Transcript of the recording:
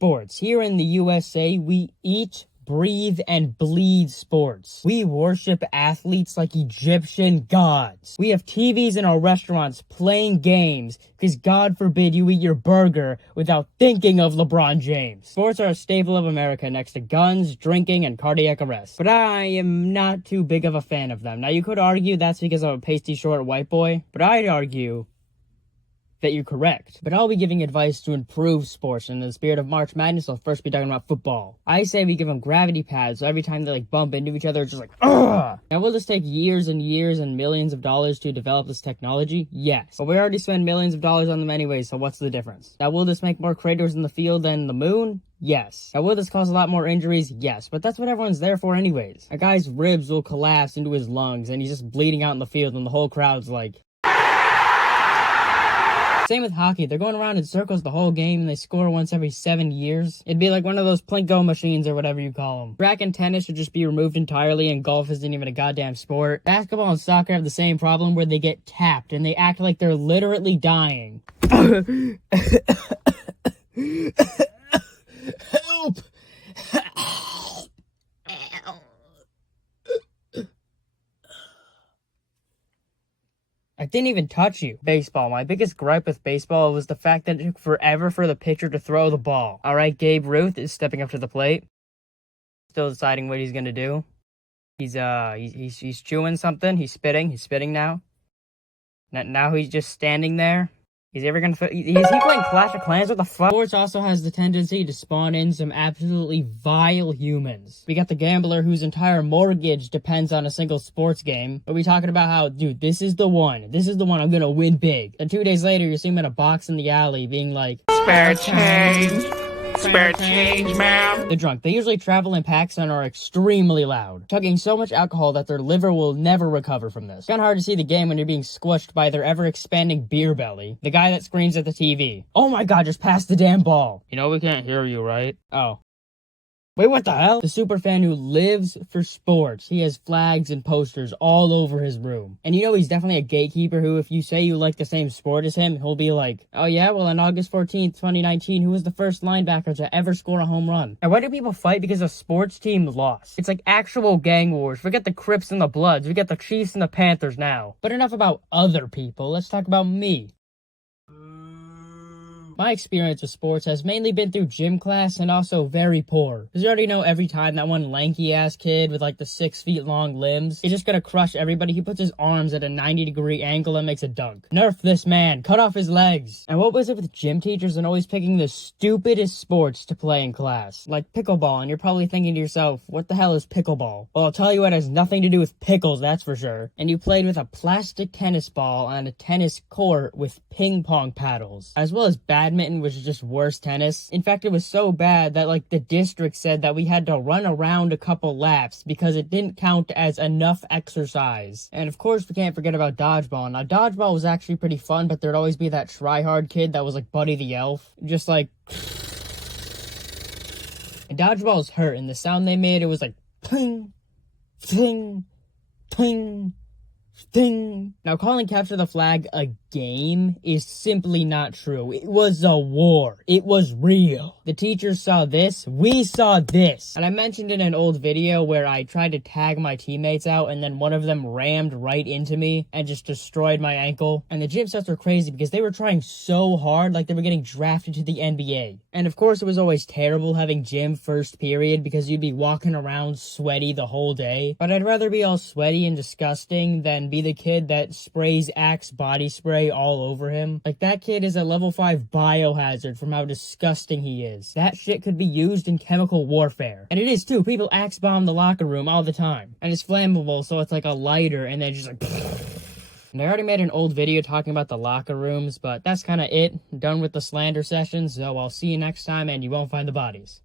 sports. Here in the USA, we eat, breathe, and bleed sports. We worship athletes like Egyptian gods. We have TVs in our restaurants playing games because God forbid you eat your burger without thinking of LeBron James. Sports are a staple of America next to guns, drinking, and cardiac arrest. But I am not too big of a fan of them. Now you could argue that's because I'm a pasty short white boy, but I'd argue that you're correct. But I'll be giving advice to improve sports, and in the spirit of March Madness, I'll first be talking about football. I say we give them gravity pads, so every time they bump into each other, it's just ugh! Now, will this take years and years and millions of dollars to develop this technology? Yes. But we already spend millions of dollars on them anyway, so what's the difference? Now, will this make more craters in the field than the moon? Yes. Now, will this cause a lot more injuries? Yes. But that's what everyone's there for anyways. A guy's ribs will collapse into his lungs, and he's just bleeding out in the field, and the whole crowd's like... Same with hockey. They're going around in circles the whole game and they score once every 7 years. It'd be like one of those Plinko machines or whatever you call them. Track and tennis should just be removed entirely, and golf isn't even a goddamn sport. Basketball and soccer have the same problem where they get tapped and they act like they're literally dying. Help! I didn't even touch you. Baseball. My biggest gripe with baseball was the fact that it took forever for the pitcher to throw the ball. Alright, Gabe Ruth is stepping up to the plate. Still deciding what he's gonna do. He's chewing something. He's spitting now. Now he's just standing there. Is he playing Clash of Clans? What the fuck? Sports also has the tendency to spawn in some absolutely vile humans. We got the gambler whose entire mortgage depends on a single sports game. But we talking about how, dude, this is the one, I'm gonna win big. And 2 days later, you see him in a box in the alley being like, spare change. Spare change, ma'am. They're drunk. They usually travel in packs and are extremely loud, chugging so much alcohol that their liver will never recover from this. It's kinda hard to see the game when you're being squished by their ever-expanding beer belly. The guy that screams at the TV. Oh my god, just pass the damn ball. You know we can't hear you, right? Oh. Wait, what the hell? The superfan who lives for sports. He has flags and posters all over his room. And you know he's definitely a gatekeeper who, if you say you like the same sport as him, he'll be like, oh yeah, well on August 14th, 2019, who was the first linebacker to ever score a home run? And why do people fight because a sports team lost? It's like actual gang wars. Forget the Crips and the Bloods. We got the Chiefs and the Panthers now. But enough about other people. Let's talk about me. My experience with sports has mainly been through gym class and also very poor. Because you already know every time that one lanky-ass kid with like the 6 feet long limbs is just gonna crush everybody. He puts his arms at a 90-degree angle and makes a dunk. Nerf this man. Cut off his legs. And what was it with gym teachers and always picking the stupidest sports to play in class? Like pickleball, and you're probably thinking to yourself, what the hell is pickleball? Well, I'll tell you what, it has nothing to do with pickles, that's for sure. And you played with a plastic tennis ball on a tennis court with ping pong paddles, as well as badminton, which is just worse tennis. In fact, it was so bad that like the district said that we had to run around a couple laps because it didn't count as enough exercise. And of course, we can't forget about dodgeball. Now, dodgeball was actually pretty fun, but there'd always be that try-hard kid that was like Buddy the Elf. Just like... And dodgeballs hurt, and the sound they made, it was like... Ping! Ping! Ping! Ding. Now, calling Capture the Flag a game is simply not true. It was a war. It was real. The teachers saw this. We saw this. And I mentioned in an old video where I tried to tag my teammates out and then one of them rammed right into me and just destroyed my ankle. And the gym sets were crazy because they were trying so hard like they were getting drafted to the NBA. And of course, it was always terrible having gym first period because you'd be walking around sweaty the whole day. But I'd rather be all sweaty and disgusting than be the kid that sprays Axe body spray all over him. Like, that kid is a level 5 biohazard from how disgusting he is. That shit could be used in chemical warfare. And it is too. People Axe bomb the locker room all the time. And it's flammable, so it's like a lighter and then just like... And I already made an old video talking about the locker rooms, but that's kind of it. Done with the slander sessions, so I'll see you next time and you won't find the bodies.